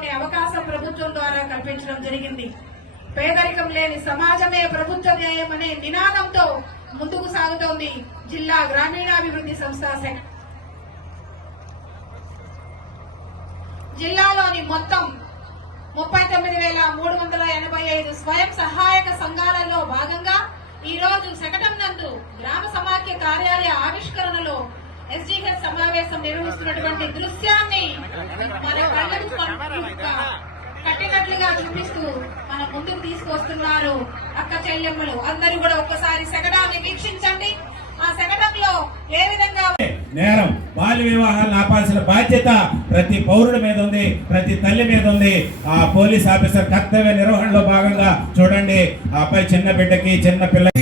చదువుకునే అవకాశం ప్రభుత్వం ద్వారా కల్పించడం జరిగింది. పేదరికం లేని సమాజమే ప్రభుత్వ ధ్యేయం అనే నినాదంతో ముందుకు సాగుతోంది జిల్లా గ్రామీణాభివృద్ధి సంస్థ. జిల్లాలోని మొత్తం 39,385 స్వయం సహాయక సంఘాలలో భాగంగా ఈ రోజు శకటం నందు గ్రామ సమాఖ్య కార్యాలయ ఆవిష్కరణలో ఎస్జీహెచ్ సమావేశం నిర్వహిస్తున్నటువంటి దృశ్యాన్ని మన కళ్ళకు కట్టినట్లుగా చూపిస్తూ మన ముందుకు తీసుకొస్తున్నారు అక్క చెల్లెమ్మలు. అందరూ కూడా ఒక్కసారి శకటాన్ని వీక్షించండి. ఆ శకటంలో ఏ విధంగా నేరం బాల్య వివాహాలను ఆపాల్సిన బాధ్యత ప్రతి పౌరుడి మీద ఉంది, ప్రతి తల్లి మీద ఉంది. ఆ పోలీస్ ఆఫీసర్ కర్తవ్య నిర్వహణలో భాగంగా చూడండి, ఆ అబ్బాయి చిన్న బిడ్డకి చిన్న పిల్లకి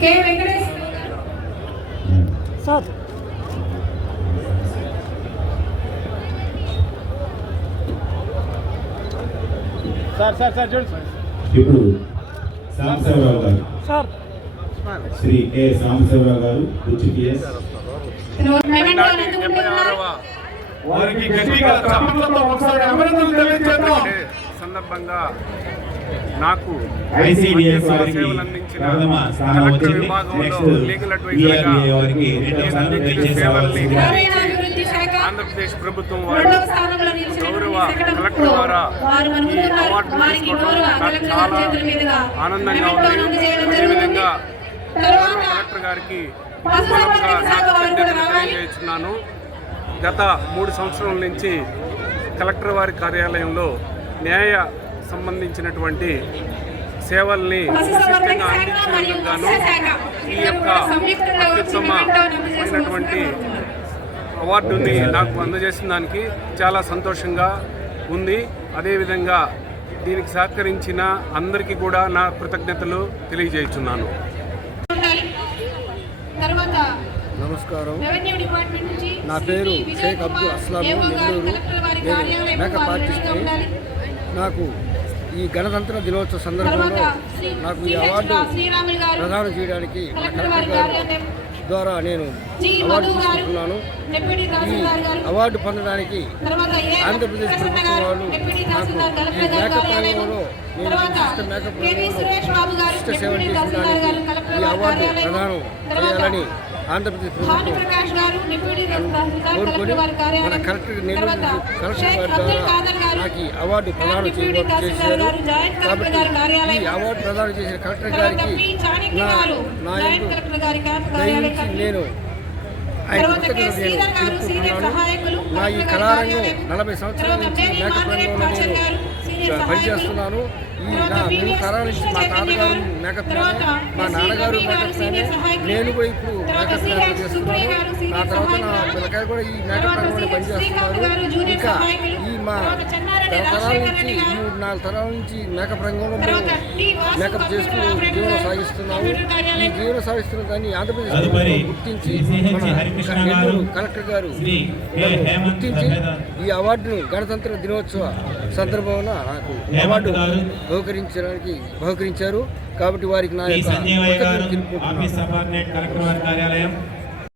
కే వెంకటేష్ సార్ ఇప్పుడు సాంబశివరావు గారు, శ్రీ కె సాంబశివరావు గారు వారికి గట్టిగా చప్పట్లతో ఒకసారి అభినందనలు తెలియజేద్దాం. సందర్భంగా నాకు ఐసిడిఎస్ వారికి ప్రథమ స్థానం వచ్చింది. నెక్స్ట్ విఆర్ఏ వారికి రెండవ స్థానం దయచేసి ఆంధ్రప్రదేశ్ ప్రభుత్వం వారు గౌరవ కలెక్టర్ ద్వారా ఈ అవార్డు తీసుకోవడం నాకు చాలా ఆనందంగా ఉంది. అదేవిధంగా గౌరవ కలెక్టర్ గారికి నాకు తెలియజేస్తున్నాను. గత 3 సంవత్సరాల నుంచి కలెక్టర్ వారి కార్యాలయంలో న్యాయ సంబంధించినటువంటి సేవల్ని విశిష్టంగా అందించినందుకు గాను ఈ యొక్క అత్యుత్తమమైనటువంటి అవార్డుని నాకు అందజేసిన దానికి చాలా సంతోషంగా ఉంది. అదేవిధంగా దీనికి సహకరించిన అందరికీ కూడా నా కృతజ్ఞతలు తెలియజేస్తున్నాను. నమస్కారం, నా పేరు షేక్ అబ్దుల్ అస్లాం, నెల్లూరు. నేను మేకప్ ఆర్టిస్ట్ని. నాకు ఈ గణతంత్ర దినోత్సవ సందర్భంలో నాకు ఈ అవార్డు ప్రదానం చేయడానికి కలెక్టర్ గారు ద్వారా నేను అవార్డు తీసుకుంటున్నాను. ఈ అవార్డు పొందడానికి ఆంధ్రప్రదేశ్ ప్రభుత్వం వాళ్ళు నాకు ఈ మేకప్ రంగంలో నేను విశిష్ట మేకప్ రంగంలో విశిష్ట సేవలు చేసడానికి ఈ అవార్డు ప్రదానం చేయాలని ఆంధ్రప్రదేశ్ ప్రభుత్వం కోరుకొని మన కలెక్టర్ నెల్లూరు కలెక్టర్ గారి ద్వారా నాకు ఈ అవార్డు ప్రదానం చేశారు. కాబట్టి ఈ అవార్డు ప్రదానం చేసిన కలెక్టర్ గారికి నా దయించి నేను ఆయన కృతజ్ఞతలు నేను తెలుపుకుంటున్నాను. నా ఈ కళారంగం 40 సంవత్సరాల నుంచి మేకప్ రంగంలో నేను పనిచేస్తున్నాను. ఈ నా 3 తరాల నుంచి మా తాతగారు మేకప్ మ్యాన్, మా నాన్నగారు మేకప్ మ్యానే, నేను కూడా ఇప్పుడు మేకప్ మ్యాన్ చేస్తున్నాను. నా తర్వాత నా పిల్లకాయలు కూడా ఈ మేకప్ రంగంలో పనిచేస్తున్నారు. ఇంకా ఈ మా తరాల నుంచి 3-4 తరాల నుంచి మేకప్ రంగంలో మేము మేకప్ చేస్తూ జీవనం సాగిస్తున్నాము. ఈ జీవనం సాగిస్తున్న దాన్ని ఆంధ్రప్రదేశ్ గుర్తించి నెల్లూరు కలెక్టర్ గారు గుర్తించి ఈ అవార్డును గణతంత్ర దినోత్సవ సందర్భంలో నాకు అవార్డు బహుకరించారు. కాబట్టి వారికి నా యొక్క